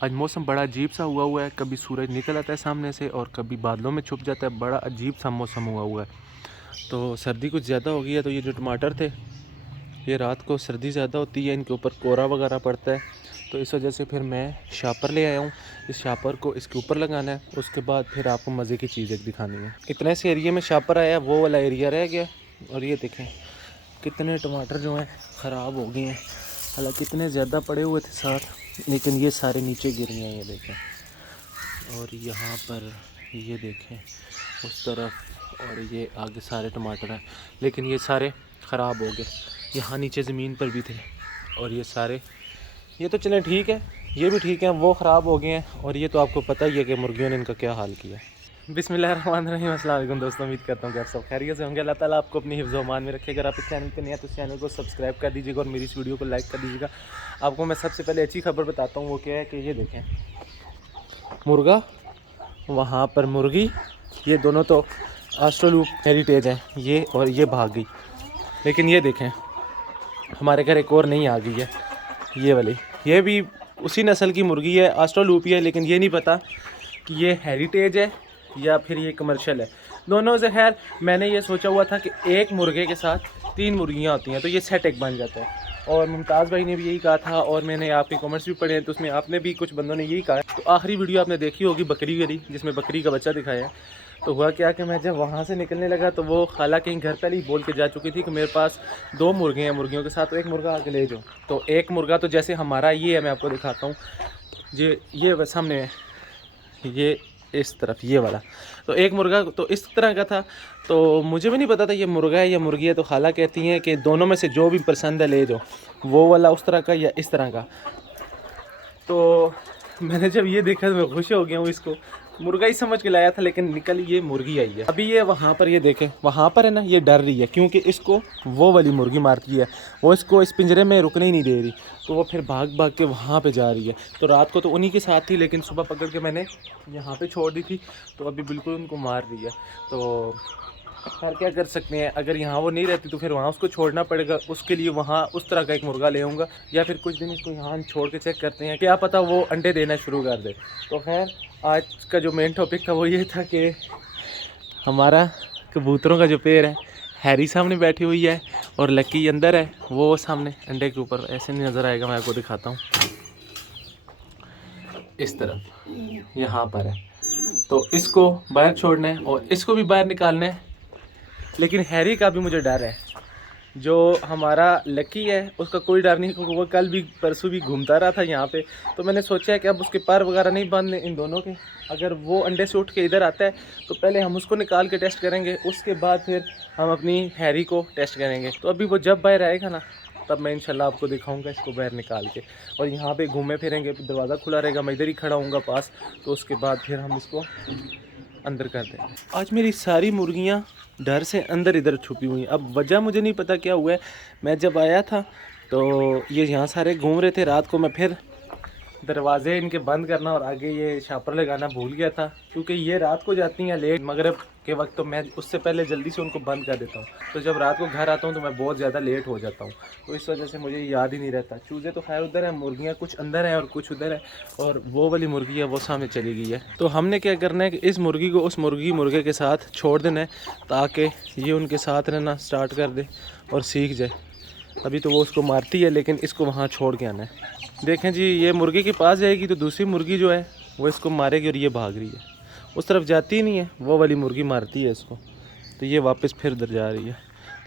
आज मौसम बड़ा अजीब सा हुआ है, कभी सूरज निकल आता है सामने से और कभी बादलों में छुप जाता है। बड़ा अजीब सा मौसम हुआ है। तो सर्दी कुछ ज़्यादा हो गई है। तो ये जो टमाटर थे, ये रात को सर्दी ज़्यादा होती है, इनके ऊपर कोहरा वगैरह पड़ता है। तो इस वजह से फिर मैं शापर ले आया हूँ। इस शापर को इसके ऊपर लगाना है, उसके बाद फिर आपको मज़े की चीज़ एक दिखानी है। इतने से एरिया में शापर आया, वो वाला एरिया रह गया। और ये देखें कितने टमाटर जो हैं ख़राब हो गए हैं। हालांकि कितने ज़्यादा पड़े हुए थे साथ, लेकिन ये सारे नीचे गिर गए हैं। ये देखें, और यहाँ पर ये देखें उस तरफ, और ये आगे सारे टमाटर हैं, लेकिन ये सारे ख़राब हो गए। यहाँ नीचे ज़मीन पर भी थे, और ये सारे, ये तो चलें ठीक है, ये भी ठीक है, वो ख़राब हो गए हैं। और ये तो आपको पता ही है कि मुर्गियों ने इनका क्या हाल किया। बिस्मिल्लाहिर्रहमानिर्रहीम, अस्सलाम वालेकुम दोस्तों, उम्मीद करता हूँ कि आप सब खैरियत से होंगे। अल्लाह ताला आपको अपनी हिफ्ज़ व अमान में रखे। अगर आप इस चैनल पर नए हैं तो इस चैनल को सब्सक्राइब कर दीजिएगा और मेरी इस वीडियो को लाइक कर दीजिएगा। आपको मैं सबसे पहले अच्छी खबर बताता हूँ, वो क्या है कि ये देखें मुर्गा, वहाँ पर मुर्गी, ये दोनों तो ऑस्ट्रेलूप हेरिटेज हैं ये, और ये भाग गई। लेकिन ये देखें हमारे घर एक और नई आ गई है, ये वाली, ये भी उसी नस्ल की मुर्गी है, ऑस्ट्रेलूपी है। लेकिन ये नहीं पता कि ये हेरिटेज है या फिर ये कमर्शियल है। दोनों से खैर मैंने ये सोचा हुआ था कि एक मुर्गे के साथ 3 मुर्गियाँ होती हैं तो ये सेट एक बन जाता है। और मुमताज़ भाई ने भी यही कहा था, और मैंने आपके कमेंट्स भी पढ़े हैं तो उसमें आपने भी, कुछ बंदों ने यही कहा है। तो आखिरी वीडियो आपने देखी होगी बकरी वाली, जिसमें बकरी का बच्चा दिखाया है। तो हुआ क्या कि मैं जब वहाँ से निकलने लगा तो वो खाला कहीं घर पहले ही बोल के जा चुकी थी कि मेरे पास 2 मुर्गे हैं, मुर्गियों के साथ तो एक मुर्गा आके ले जाओ। तो एक मुर्गा तो जैसे हमारा ये है, मैं आपको दिखाता हूँ, ये सामने है, ये इस तरफ ये वाला। तो एक मुर्गा तो इस तरह का था, तो मुझे भी नहीं पता था ये मुर्गा है या मुर्गी है। तो खाला कहती हैं कि दोनों में से जो भी पसंद है ले जाओ, वो वाला उस तरह का या इस तरह का। तो मैंने जब ये देखा तो मैं खुश हो गया हूँ। इसको मुर्गा ही समझ के लाया था, लेकिन निकल ये मुर्गी आई है। अभी ये वहाँ पर, ये देखें वहाँ पर है ना, ये डर रही है क्योंकि इसको वो वाली मुर्गी मारती है, वो इसको इस पिंजरे में रुकने ही नहीं दे रही। तो वो फिर भाग भाग के वहाँ पे जा रही है। तो रात को तो उन्हीं के साथ थी, लेकिन सुबह पकड़ के मैंने यहाँ पे छोड़ दी थी। तो अभी बिल्कुल उनको मार रही है। तो खैर क्या कर सकते हैं, अगर यहाँ वो नहीं रहती तो फिर वहाँ उसको छोड़ना पड़ेगा। उसके लिए वहाँ उस तरह का एक मुर्गा ले आऊँगा, या फिर कुछ दिन इसको यहाँ छोड़ के चेक करते हैं, क्या पता वो अंडे देना शुरू कर दे। तो खैर आज का जो मेन टॉपिक था वो ये था कि हमारा कबूतरों का जो पेड़ है, हैरी सामने बैठी हुई है और लक्की अंदर है, वो सामने अंडे के ऊपर। ऐसे नहीं नज़र आएगा, मैं आपको दिखाता हूँ, इस तरफ यहाँ पर है। तो इसको बाहर छोड़ना है और इसको भी बाहर निकालना है। लेकिन हैरी का भी मुझे डर है। जो हमारा लकी है उसका कोई डर नहीं, क्योंकि वो कल भी परसों भी घूमता रहा था यहाँ पे। तो मैंने सोचा है कि अब उसके पर वगैरह नहीं बांधने इन दोनों के। अगर वो अंडे से उठ के इधर आता है तो पहले हम उसको निकाल के टेस्ट करेंगे, उसके बाद फिर हम अपनी हैरी को टेस्ट करेंगे। तो अभी वो जब बाहर आएगा ना, तब मैं इंशाल्लाह आपको दिखाऊंगा इसको बाहर निकाल के। और यहाँ पे घूमे फिरेंगे, दरवाज़ा खुला रहेगा, मैं इधर ही खड़ा हूँगा पास। तो उसके बाद फिर हम इसको अंदर कर देंगे। आज मेरी सारी मुर्गियाँ डर से अंदर इधर छुपी हुई। अब वजह मुझे नहीं पता क्या हुआ है। मैं जब आया था तो ये यहाँ सारे घूम रहे थे। रात को मैं फिर दरवाजे इनके बंद करना और आगे ये छापर लगाना भूल गया था, क्योंकि ये रात को जाती हैं लेट मगरिब के वक्त, तो मैं उससे पहले जल्दी से उनको बंद कर देता हूँ। तो जब रात को घर आता हूँ तो मैं बहुत ज़्यादा लेट हो जाता हूँ, तो इस वजह से मुझे याद ही नहीं रहता। चूज़े तो खैर उधर हैं, मुर्गियाँ कुछ अंदर हैं और कुछ उधर है, और वो वाली मुर्गी है वो सामने चली गई है। तो हमने क्या करना है कि इस मुर्गी को उस मुर्गे के साथ छोड़ देना है, ताकि ये उनके साथ रहना स्टार्ट कर दे और सीख जाए। अभी तो वो उसको मारती है, लेकिन इसको वहाँ छोड़ के आना है। देखें जी, ये मुर्गे के पास जाएगी तो दूसरी मुर्गी जो है वो इसको मारेगी, और ये भाग रही है, उस तरफ जाती नहीं है, वो वाली मुर्गी मारती है इसको। तो ये वापस फिर इधर जा रही है।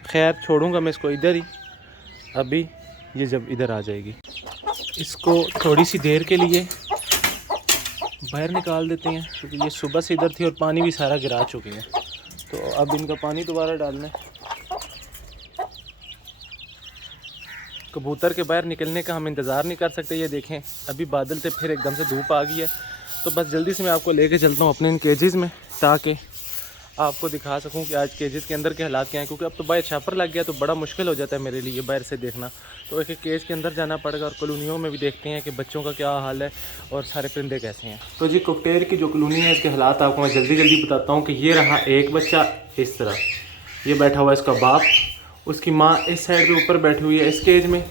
खैर छोड़ूंगा मैं इसको इधर ही, अभी ये जब इधर आ जाएगी इसको थोड़ी सी देर के लिए बाहर निकाल देते हैं, क्योंकि ये सुबह से इधर थी और पानी भी सारा गिरा चुके हैं। तो अब इनका पानी दोबारा डालना है। कबूतर के बाहर निकलने का हम इंतज़ार नहीं कर सकते। ये देखें अभी बादल से फिर एकदम से धूप आ गई है। तो बस जल्दी से मैं आपको लेके चलता हूँ अपने इन केजेस में, ताकि आपको दिखा सकूँ कि आज केजेस के अंदर के हालात क्या हैं। क्योंकि अब तो बाहर छापर लग गया तो बड़ा मुश्किल हो जाता है मेरे लिए बाहर से देखना। तो एक एक केज के अंदर जाना पड़ेगा, और कॉलोनियों में भी देखते हैं कि बच्चों का क्या हाल है और सारे परिंदे कैसे हैं। तो जी कॉकटेल की जो कॉलोनी है इसके हालात आपको मैं जल्दी जल्दी बताता हूँ। कि ये रहा एक बच्चा इस तरह, ये बैठा हुआ है इसका बाप, उसकी माँ इस साइड पे ऊपर बैठी हुई है इस केज में,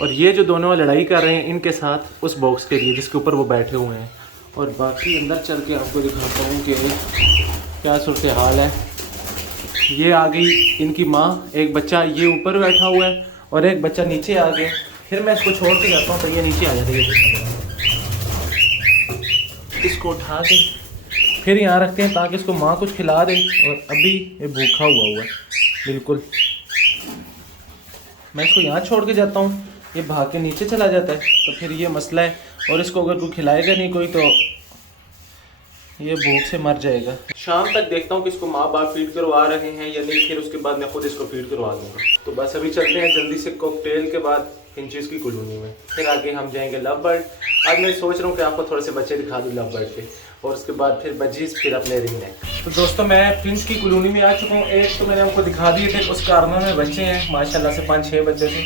और ये जो दोनों लड़ाई कर रहे हैं इनके साथ उस बॉक्स के लिए जिसके ऊपर वो बैठे हुए हैं। और बाकी अंदर चल के आपको दिखाता हूँ कि क्या सूरत हाल है। ये आ गई इनकी माँ, एक बच्चा ये ऊपर बैठा हुआ है और एक बच्चा नीचे आ गया। फिर मैं इसको छोड़ के जाता हूँ तो ये नीचे आ जाता है। इसको उठा के फिर यहाँ रखते हैं ताकि इसको माँ कुछ खिला दे। और अभी ये भूखा हुआ है बिल्कुल। मैं इसको यहाँ छोड़ के जाता हूँ, ये भाग के नीचे चला जाता है, तो फिर ये मसला है। और इसको अगर कोई खिलाएगा नहीं कोई तो ये भूख से मर जाएगा। शाम तक देखता हूँ कि इसको माँ बाप फीड करवा रहे हैं या नहीं, फिर उसके बाद मैं खुद इसको फीड करवा दूँगा। तो बस अभी चलते हैं जल्दी से कॉकटेल के बाद फिंचेस की कॉलोनी में, फिर आगे हम जाएंगे लव बर्ड। आज मैं सोच रहा हूँ कि आपको थोड़े से बच्चे दिखा दूँ लव बर्ड के, और उसके बाद फिर बजीज, फिर अपने रिंग नेक। तो दोस्तों मैं फिंच की कॉलोनी में आ चुका हूँ। एक तो मैंने आपको दिखा दिए थे, उस कार्नर में बच्चे हैं माशाल्लाह से 5-6 बच्चे थे,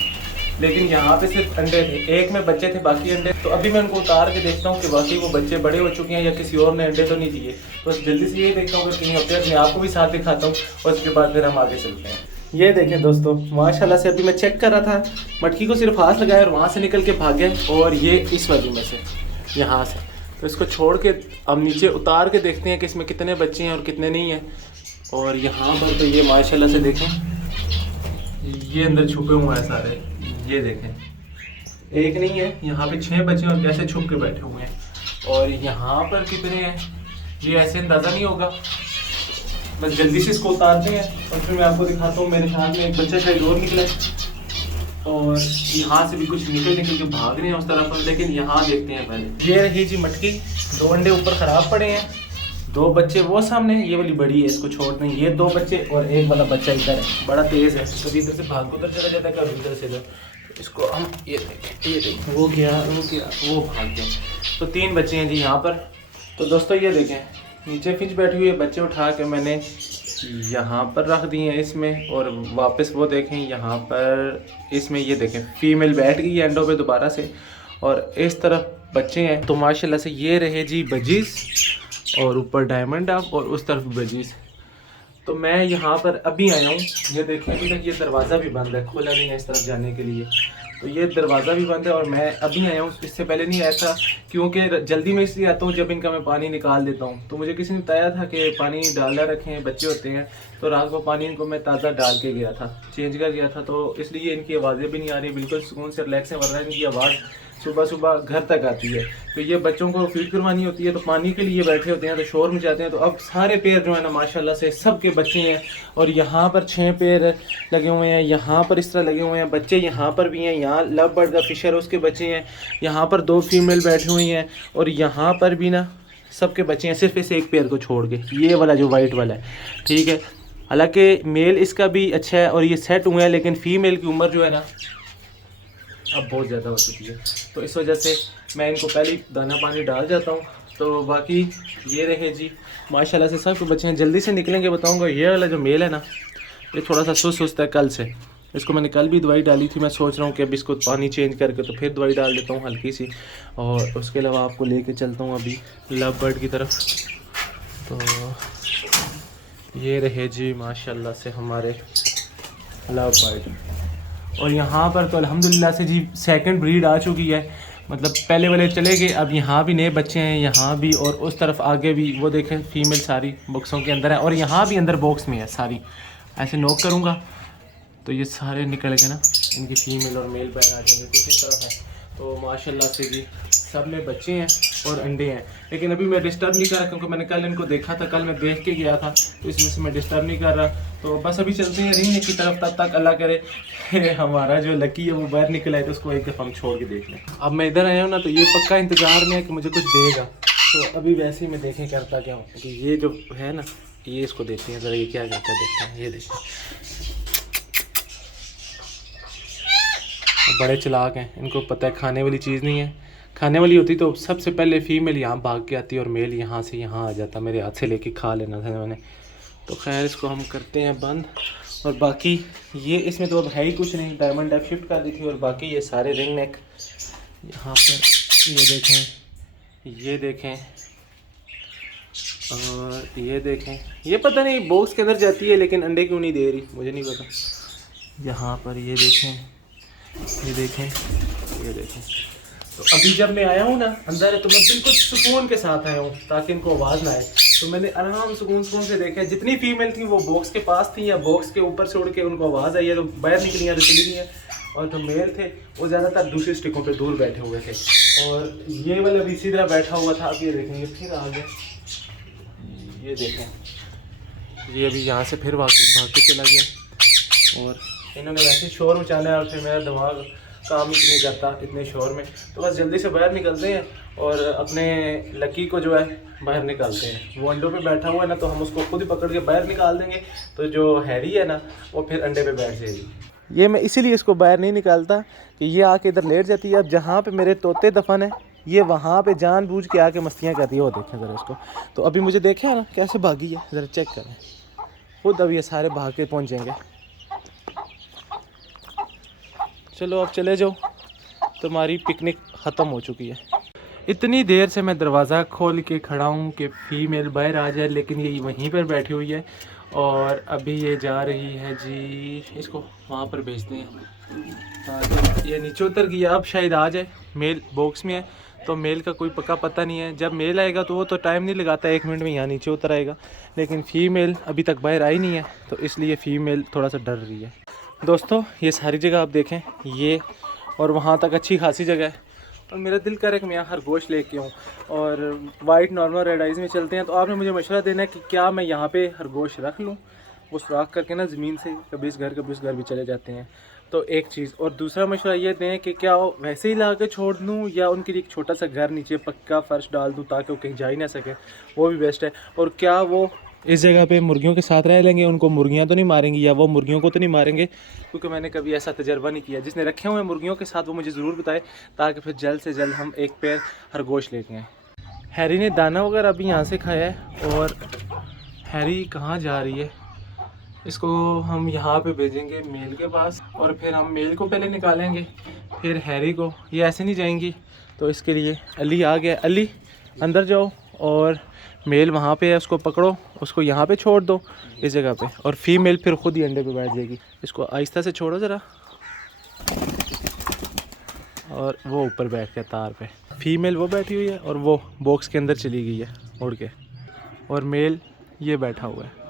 लेकिन यहाँ पे सिर्फ अंडे थे। एक में बच्चे थे बाकी अंडे। तो अभी मैं उनको उतार के देखता हूँ कि वाकई वो बच्चे बड़े हो चुके हैं या किसी और ने अंडे तो नहीं दिए। तो बस जल्दी से ये देखता हूँ कि कहीं होते हैं, मैं आपको भी साथ दिखाता हूँ और उसके बाद फिर हम आगे चलते हैं। ये देखें दोस्तों माशाल्लाह से अभी मैं चेक कर रहा था, मटकी को सिर्फ हाथ लगाया और वहाँ से निकल के भाग गए, और ये इस वाली में से यहाँ से। तो इसको छोड़ के अब नीचे उतार के देखते हैं कि इसमें कितने बच्चे हैं और कितने नहीं हैं। और यहाँ पर तो ये माशाल्लाह से देखें, ये अंदर छुपे हुए हैं सारे। ये देखें एक नहीं है, यहाँ पे 6 बच्चे और कैसे छुप के बैठे हुए हैं। और यहाँ पर कितने हैं ये ऐसे अंदाज़ा नहीं होगा। बस जल्दी से इसको उतारते हैं और फिर मैं आपको दिखाता हूँ। मेरे ख्याल में एक बच्चा शायद और निकला है और यहाँ से भी कुछ निकल के भाग रहे हैं उस तरफ। लेकिन यहाँ देखते हैं पहले। ये रही जी मटकी, 2 अंडे ऊपर ख़राब पड़े हैं, 2 बच्चे वो सामने, ये वाली बड़ी है इसको छोड़ दें। ये 2 बच्चे और एक वाला बच्चा इधर है, बड़ा तेज़ है, कभी इधर से भाग उधर चला जाता है, कभी इधर से इधर। तो इसको हम ये देखें, वो गया वो भाग गया। तो 3 बच्चे हैं जी यहाँ पर। तो दोस्तों ये देखें नीचे फिंच बैठी हुई है, बच्चे उठा के मैंने यहाँ पर रख दिए हैं इसमें। और वापस वो देखें यहाँ पर इसमें, ये देखें फीमेल बैठ गई है अंडों पे दोबारा से, और इस तरफ बच्चे हैं। तो माशाल्लाह से ये रहे जी बजीज, और ऊपर डायमंड आप, और उस तरफ बजीज। तो मैं यहाँ पर अभी आया हूँ, ये देखें अभी तक ये दरवाज़ा भी बंद है, खुला नहीं है इस तरफ जाने के लिए। तो ये दरवाज़ा भी बंद है और मैं अभी आया हूँ, इससे पहले नहीं आया था, क्योंकि जल्दी में इसलिए आता हूँ जब इनका मैं पानी निकाल देता हूँ। तो मुझे किसी ने बताया था कि पानी डाला रखें, बच्चे होते हैं। तो रात को पानी इनको मैं ताज़ा डाल के गया था, चेंज कर गया था, तो इसलिए इनकी आवाज़ें भी नहीं आ रही, बिल्कुल सुकून से रिलैक्स है। वरना इनकी आवाज़ सुबह सुबह घर तक आती है। तो ये बच्चों को फीड करवानी होती है, तो पानी के लिए बैठे होते हैं तो शोर मचाते हैं। तो अब सारे पेड़ जो है ना माशाल्लाह से सबके बच्चे हैं, और यहाँ पर 6 पेड़ लगे हुए हैं, यहाँ पर इस तरह लगे हुए हैं बच्चे, यहाँ पर भी हैं, यहाँ लव बर्ड का फिशर उसके बच्चे हैं, यहाँ पर 2 फीमेल बैठी हुई हैं, और यहाँ पर भी ना सबके बच्चे हैं, सिर्फ इस एक पेड़ को छोड़ के, ये वाला जो वाइट वाला है, ठीक है। हालांकि मेल इसका भी अच्छा है और ये सेट हुए हैं, लेकिन फ़ीमेल की उम्र जो है ना अब बहुत ज़्यादा हो चुकी है। तो इस वजह से मैं इनको पहले ही दाना पानी डाल जाता हूँ। तो बाकी ये रहे जी माशाल्लाह से सब बच्चे हैं, जल्दी से निकलेंगे बताऊँगा। ये वाला जो मेल है ना ये थोड़ा सा सुस्त है कल से, इसको मैंने कल भी दवाई डाली थी। मैं सोच रहा हूँ कि अब इसको पानी चेंज करके तो फिर दवाई डाल देता हूँ हल्की सी। और उसके अलावा आपको लेके चलता हूँ अभी लव बर्ड की तरफ। तो ये रहे जी माशाल्लाह से हमारे लव बर्ड। और यहाँ पर तो अल्हम्दुलिल्लाह से जी सेकंड ब्रीड आ चुकी है, मतलब पहले वाले चले गए, अब यहाँ भी नए बच्चे हैं, यहाँ भी और उस तरफ आगे भी। वो देखें फीमेल सारी बॉक्सों के अंदर है, और यहाँ भी अंदर बॉक्स में है सारी। ऐसे नोक करूँगा तो ये सारे निकल गए ना, इनकी फ़ीमेल और मेल पैर आ जाएंगे कुछ इस तरफ है। तो माशाल्लाह से जी सब में बच्चे हैं और अंडे हैं, लेकिन अभी मैं डिस्टर्ब नहीं कर रहा क्योंकि मैंने कल इनको देखा था, कल मैं देख के गया था, तो इस वजह से मैं डिस्टर्ब नहीं कर रहा। तो बस अभी चलते हैं रिंग की तरफ, तब तक अल्लाह करे हमारा जो लकी है वो बाहर निकल आए तो उसको एक दफ़ा हम छोड़ के देख लें। अब मैं इधर आया हूँ ना, तो ये पक्का इंतज़ार में है कि मुझे कुछ देगा। तो अभी वैसे ही मैं देखें करता क्या हूँ कि ये जो है ना, ये इसको देखते हैं ज़रा, ये क्या करता है देखते हैं। ये देखते बड़े चालाक हैं, इनको पता है खाने वाली चीज़ नहीं है, खाने वाली होती तो सबसे पहले फ़ीमेल यहाँ भाग के आती और मेल यहाँ से यहाँ आ जाता, मेरे हाथ से लेके खा लेना था मैंने। तो खैर इसको हम करते हैं बंद। और बाकी ये इसमें तो अब है ही कुछ नहीं, डायमंड डेप शिफ्ट कर दी थी। और बाकी ये सारे रिंग नेक यहाँ पर ये देखें और ये देखें, ये पता नहीं बॉक्स के अंदर जाती है लेकिन अंडे क्यों नहीं दे रही मुझे नहीं पता। यहाँ पर ये देखें, ये देखें, ये देखें। तो अभी जब मैं आया हूँ ना अंदर, तो मैं बिल्कुल सुकून के साथ आया हूँ ताकि इनको आवाज़ ना आए। तो मैंने आराम सुकून से देखा, जितनी फीमेल थी वो बॉक्स के पास थी या बॉक्स के ऊपर से उड़ के उनको आवाज़ आई है तो बाहर निकली है, तो चली गई है। और जो मेल थे वो ज़्यादातर दूसरी स्टिकों पे दूर बैठे हुए थे, और ये वाला भी इसी तरह बैठा हुआ था। आप ये देखेंगे फिर आ गया, ये देखें, ये अभी यहाँ से फिर भाग के चला गया। और इन्होंने वैसे शोर मचाना है और फिर मेरा दिमाग काम ही नहीं करता इतने शोर में, तो बस जल्दी से बाहर निकलते हैं और अपने लकी को जो है बाहर निकालते हैं। वो अंडों पे बैठा हुआ है ना, तो हम उसको खुद ही पकड़ के बाहर निकाल देंगे, तो जो हैरी है ना वो फिर अंडे पे बैठ जाएगी। ये मैं इसीलिए इसको बाहर नहीं निकालता कि ये आके इधर लेट जाती है। अब जहाँ पे मेरे तोते दफन है ये वहाँ पे जानबूझ के आके मस्तियाँ करती है। वो देखें ज़रा इसको, तो अभी मुझे देखें ना कैसे भागी है, ज़रा चेक करें खुद। अब ये सारे भाग के पहुँचेंगे। चलो अब चले जाओ, तुम्हारी पिकनिक ख़त्म हो चुकी है। इतनी देर से मैं दरवाज़ा खोल के खड़ा हूँ कि फ़ीमेल बाहर आ जाए, लेकिन ये वहीं पर बैठी हुई है। और अभी ये जा रही है जी, इसको वहाँ पर भेजते हैं। ये नीचे उतर गई, अब शायद आ जाए। मेल बॉक्स में है तो मेल का कोई पक्का पता नहीं है। जब मेल आएगा तो वो तो टाइम नहीं लगाता, 1 मिनट में यहाँ नीचे उतर आएगा। लेकिन फ़ीमेल अभी तक बाहर आई नहीं है, तो इसलिए फ़ीमेल थोड़ा सा डर रही है। दोस्तों ये सारी जगह आप देखें, ये और वहाँ तक अच्छी खासी जगह है, और मेरा दिल करे कि मैं यहाँ खरगोश लेके आऊँ। और वाइट नॉर्मल रेड आइज़ में चलते हैं। तो आपने मुझे मशवरा देना है कि क्या मैं यहाँ पे खरगोश रख लूँ। वो सुराख करके ना ज़मीन से कभी इस घर भी चले जाते हैं। तो एक चीज़, और दूसरा मशवरा ये दें कि क्या वैसे ही ला के छोड़ दूँ या उनके लिए एक छोटा सा घर नीचे पक्का फ़र्श डाल दूँ ताकि वो कहीं जा ही ना सके, वो भी बेस्ट है। और क्या वो इस जगह पे मुर्गियों के साथ रह लेंगे, उनको मुर्गियाँ तो नहीं मारेंगी या वो मुर्गियों को तो नहीं मारेंगे, क्योंकि मैंने कभी ऐसा तजर्बा नहीं किया। जिसने रखे हुए हैं मुर्गियों के साथ वो मुझे ज़रूर बताए, ताकि फिर जल्द से जल्द हम एक पेड़ खरगोश लेके आएँ। हैरी ने दाना वगैरह अभी यहाँ से खाया है। और हैरी कहाँ जा रही है, इसको हम यहाँ पे भेजेंगे मेल के पास, और फिर हम मेल को पहले निकालेंगे फिर हैरी को। ये ऐसे नहीं जाएंगी, तो इसके लिए अली आ गया। अली अंदर जाओ, और मेल वहाँ पे है, उसको पकड़ो, उसको यहाँ पे छोड़ दो इस जगह पे, और फीमेल फिर खुद ही अंडे पे बैठ जाएगी। इसको आहिस्ता से छोड़ो ज़रा, और वो ऊपर बैठ गया तार पे। फीमेल वो बैठी हुई है और वो बॉक्स के अंदर चली गई है उड़ के, और मेल ये बैठा हुआ है।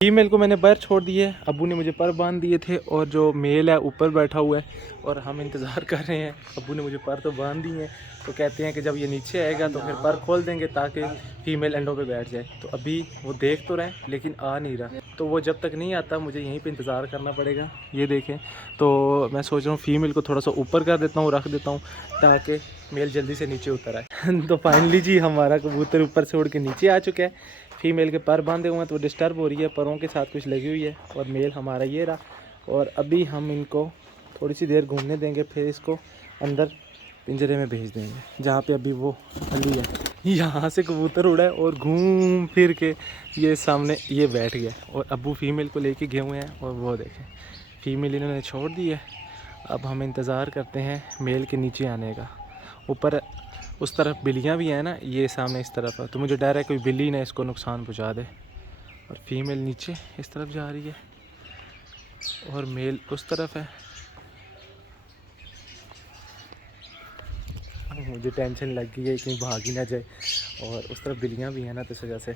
फीमेल को मैंने बाहर छोड़ दिए, अब्बू ने मुझे पर बांध दिए थे, और जो मेल है ऊपर बैठा हुआ है, और हम इंतज़ार कर रहे हैं। अब्बू ने मुझे पर तो बांध दिए हैं, तो कहते हैं कि जब ये नीचे आएगा तो फिर पर खोल देंगे ताकि फ़ीमेल अंडों पे बैठ जाए। तो अभी वो देख तो रहे हैं लेकिन आ नहीं रहा, तो वो जब तक नहीं आता मुझे यहीं पे इंतज़ार करना पड़ेगा। ये देखें, तो मैं सोच रहा हूँ फ़ीमेल को थोड़ा सा ऊपर कर देता हूँ, रख देता हूँ, ताकि मेल जल्दी से नीचे उतर आए। तो फाइनली जी हमारा कबूतर ऊपर से उड़ के नीचे आ चुका है। फीमेल के पर बांधे हुए हैं तो डिस्टर्ब हो रही है, परों के साथ कुछ लगी हुई है, और मेल हमारा ये रहा। और अभी हम इनको थोड़ी सी देर घूमने देंगे, फिर इसको अंदर पिंजरे में भेज देंगे जहाँ पे अभी वो अली है। यहाँ से कबूतर उड़ा है और घूम फिर के ये सामने ये बैठ गया, और अब्बू फीमेल को लेके गए हुए हैं। और वो देखें फीमेल इन्होंने छोड़ दी है। अब हम इंतज़ार करते हैं मेल के नीचे आने का। ऊपर उस तरफ बिल्लियाँ भी हैं ना, ये सामने इस तरफ है, तो मुझे डर है कोई बिल्ली ना इसको नुकसान पहुँचा दे। और फीमेल नीचे इस तरफ जा रही है और मेल उस तरफ है। मुझे टेंशन लग गई है कहीं भाग ही ना जाए, और उस तरफ बिल्लियाँ भी हैं ना, तो इस वजह से।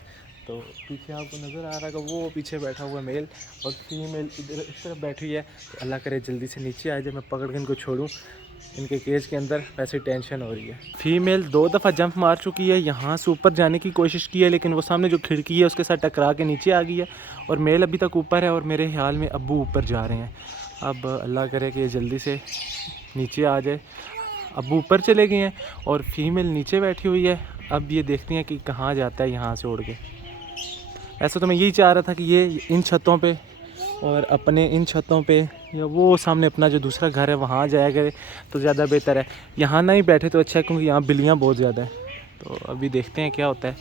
तो पीछे आपको नज़र आ रहा है कि वो पीछे बैठा हुआ मेल, और फीमेल इधर इस तरफ बैठी हुई है। तो अल्लाह करे जल्दी से नीचे आ जाए, मैं पकड़ के इनको छोड़ूं इनके केज के अंदर। वैसे टेंशन हो रही है। फीमेल 2 दफ़ा जंप मार चुकी है, यहाँ से ऊपर जाने की कोशिश की है, लेकिन वो सामने जो खिड़की है उसके साथ टकरा के नीचे आ गई है। और मेल अभी तक ऊपर है, और मेरे ख्याल में अब्बू ऊपर जा रहे हैं। अब अल्लाह करे कि जल्दी से नीचे आ जाए। अब्बू ऊपर चले गए हैं और फीमेल नीचे बैठी हुई है। अब ये देखती हैं कि कहाँ जाता है यहाँ से उड़ के। ऐसा तो मैं यही चाह रहा था कि ये इन छतों पे और अपने इन छतों पे, या वो सामने अपना जो दूसरा घर है वहाँ जाया करे तो ज़्यादा बेहतर है। यहाँ ना ही बैठे तो अच्छा है, क्योंकि यहाँ बिल्लियाँ बहुत ज़्यादा है। तो अभी देखते हैं क्या होता है।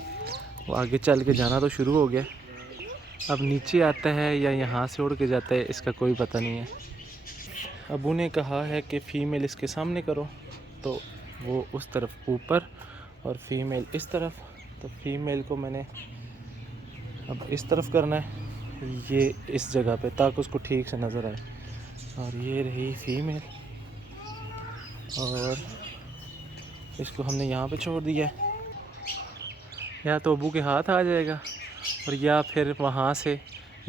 वो आगे चल के जाना तो शुरू हो गया, अब नीचे आता है या यहाँ से उड़ के जाता है इसका कोई पता नहीं है। अबू ने कहा है कि फ़ीमेल इसके सामने करो, तो वो उस तरफ ऊपर और फीमेल इस तरफ। तो फीमेल को मैंने अब इस तरफ करना है, ये इस जगह पे, ताकि उसको ठीक से नज़र आए। और ये रही फीमेल, और इसको हमने यहाँ पे छोड़ दिया है। या तो अबू के हाथ आ जाएगा और या फिर वहाँ से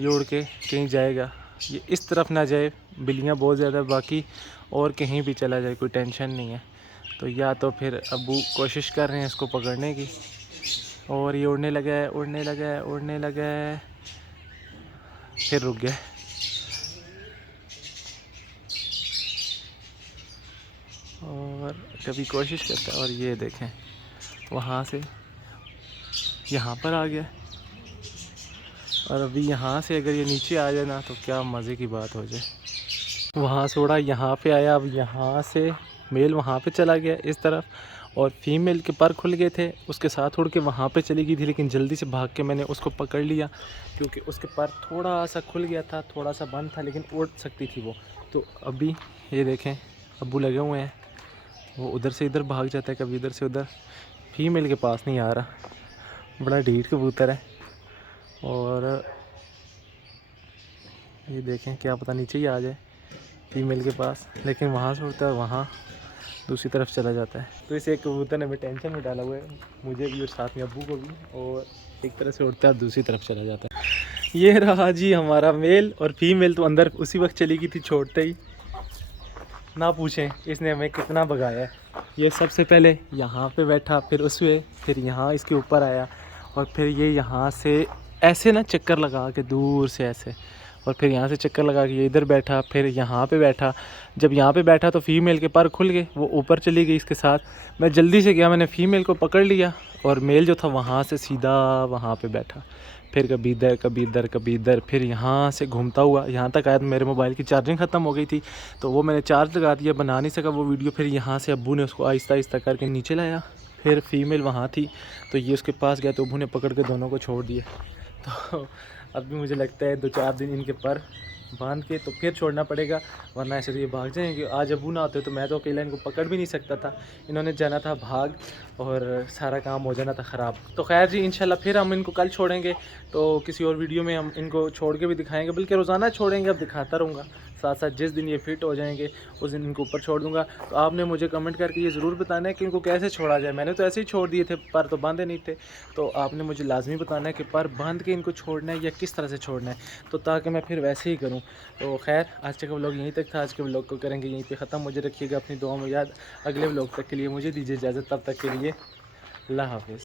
ये उड़ के कहीं जाएगा। ये इस तरफ ना जाए, बिल्लियाँ बहुत ज़्यादा, बाकी और कहीं भी चला जाए कोई टेंशन नहीं है। तो या तो फिर अबू कोशिश कर रहे हैं इसको पकड़ने की। और ये उड़ने लगा है, उड़ने लगा है, उड़ने लगा है, फिर रुक गया। और कभी कोशिश करता है और ये देखें वहाँ से यहाँ पर आ गया। और अभी यहाँ से अगर ये नीचे आ जाए ना तो क्या मज़े की बात हो जाए। वहाँ से उड़ा, यहाँ पे आया, अब यहाँ से मेल वहाँ पे चला गया इस तरफ, और फीमेल के पर खुल गए थे, उसके साथ उड़ के वहाँ पे चली गई थी। लेकिन जल्दी से भाग के मैंने उसको पकड़ लिया क्योंकि उसके पर थोड़ा सा खुल गया था, थोड़ा सा बंद था, लेकिन उड़ सकती थी वो। तो अभी ये देखें अब्बू लगे हुए हैं, वो उधर से इधर भाग जाता है, कभी इधर से उधर। फीमेल के पास नहीं आ रहा, बड़ा ढीठ कबूतर है। और ये देखें क्या पता नीचे ही आ जाए फीमेल के पास, लेकिन वहाँ से उड़ता है, वहाँ दूसरी तरफ चला जाता है। तो इस एक कबूतर ने हमें टेंशन में डाला हुआ है, मुझे भी और साथ में अब्बू को भी। और एक तरफ से उड़ता है दूसरी तरफ चला जाता है। ये रहा जी हमारा मेल, और फीमेल तो अंदर उसी वक्त चली गई थी छोड़ते ही। ना पूछें इसने हमें कितना भगाया है। ये सबसे पहले यहाँ पे बैठा, फिर उसमें, फिर यहाँ इसके ऊपर आया, और फिर ये यहाँ से ऐसे ना चक्कर लगा के दूर से ऐसे, और फिर यहाँ से चक्कर लगा के ये इधर बैठा, फिर यहाँ पे बैठा। जब यहाँ पे बैठा तो फीमेल के पर खुल गए, वो ऊपर चली गई इसके साथ। मैं जल्दी से गया, मैंने फ़ीमेल को पकड़ लिया, और मेल जो था वहाँ से सीधा वहाँ पे बैठा। फिर कभी इधर, कभी इधर, कभी इधर, फिर यहाँ से घूमता हुआ यहाँ तक आया। तो मेरे मोबाइल की चार्जिंग ख़त्म हो गई थी, तो वो मैंने चार्ज लगा दिया, बना नहीं सका वो वीडियो। फिर यहाँ से अब्बू ने उसको आहिस्ता आहिस्ता करके नीचे लाया। फिर फीमेल वहाँ थी तो ये उसके पास गया, तो अब्बू ने पकड़ के दोनों को छोड़ दिया। तो अब भी मुझे लगता है 2-4 दिन इनके पर बांध के तो फिर छोड़ना पड़ेगा, वरना ऐसे तो ये भाग जाएंगे। आज अबू ना होते तो मैं तो अकेला इनको पकड़ भी नहीं सकता था, इन्होंने जाना था भाग और सारा काम हो जाना था ख़राब। तो खैर जी, इंशाल्लाह फिर हम इनको कल छोड़ेंगे, तो किसी और वीडियो में हम इनको छोड़ के भी दिखाएंगे, बल्कि रोज़ाना छोड़ेंगे, अब दिखाता रहूँगा। साथ साथ जिस दिन ये फिट हो जाएंगे उस दिन इनको ऊपर छोड़ दूँगा। तो आपने मुझे कमेंट करके ये ज़रूर बताना है कि इनको कैसे छोड़ा जाए। मैंने तो ऐसे ही छोड़ दिए थे, पर तो बांधे नहीं थे, तो आपने मुझे लाजमी बताना है कि पर बांध के इनको छोड़ना है या किस तरह से छोड़ना है, तो ताकि मैं फिर वैसे ही करूँ। तो खैर आज का व्लॉग यहीं तक था, आज के व्लॉग को करेंगे यहीं पे ख़त्म। मुझे रखिएगा अपनी दुआ में याद। अगले व्लॉग तक के लिए मुझे दीजिए इजाज़त, तब तक के लिए अल्लाह हाफ़िज़।